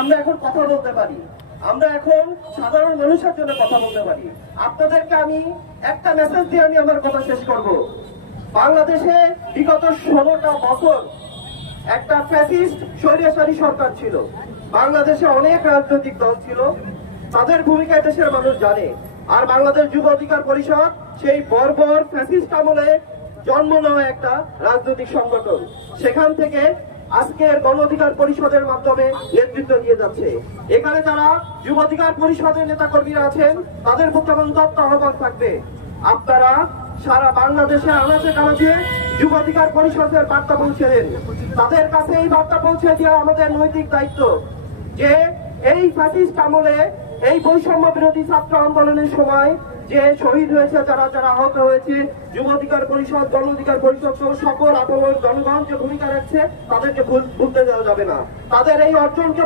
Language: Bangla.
আমরা এখন কথা বলতে পারি, আমরা এখন সাধারণ মানুষের জন্য কথা বলতে পারি। আপনাদেরকে আমি একটা মেসেজ দিয়ে আমি আমার কথা শেষ করব। বাংলাদেশে বিগত 16টা বছর একটা ফ্যাসিস্ট স্বৈরাচারী সরকার ছিল। বাংলাদেশে অনেক রাজনৈতিক দল ছিল, তাদের ভূমিকা দেশের মানুষ জানে। আর বাংলাদেশ যুব অধিকার পরিষদ সেই বর্বর ফ্যাসিস্ট আমলে জন্ম নেওয়া একটা রাজনৈতিক সংগঠন। সেখান থেকে আজকের গণ অধিকার পরিষদের মাধ্যমে নেতৃত্ব দিয়ে যাচ্ছে। এখানে যারা যুব অধিকার পরিষদের নেতা কর্মীরা আছেন তাদের প্রতি আমার উদাত্ত আহ্বান থাকবে, আপনারা সারা বাংলাদেশে আনাচে কানাচে যুব অধিকার পরিষদের বার্তা পৌঁছে দেন। তাদের কাছে এই বার্তা পৌঁছে দেওয়া আমাদের নৈতিক দায়িত্ব যে এই ফ্যাসিস্ট আমলে এই বৈষম্য বিরোধী ছাত্র আন্দোলনের সময় যে শহীদ হয়েছে, যারা যারা আহত হয়েছে, যুব অধিকার পরিষদ, গণ অধিকার পরিষদ সহ সকল আপামর জনগণ যে ভূমিকা রাখছে তাদেরকে ভুলতে দেওয়া যাবে না। তাদের এই অর্জনকে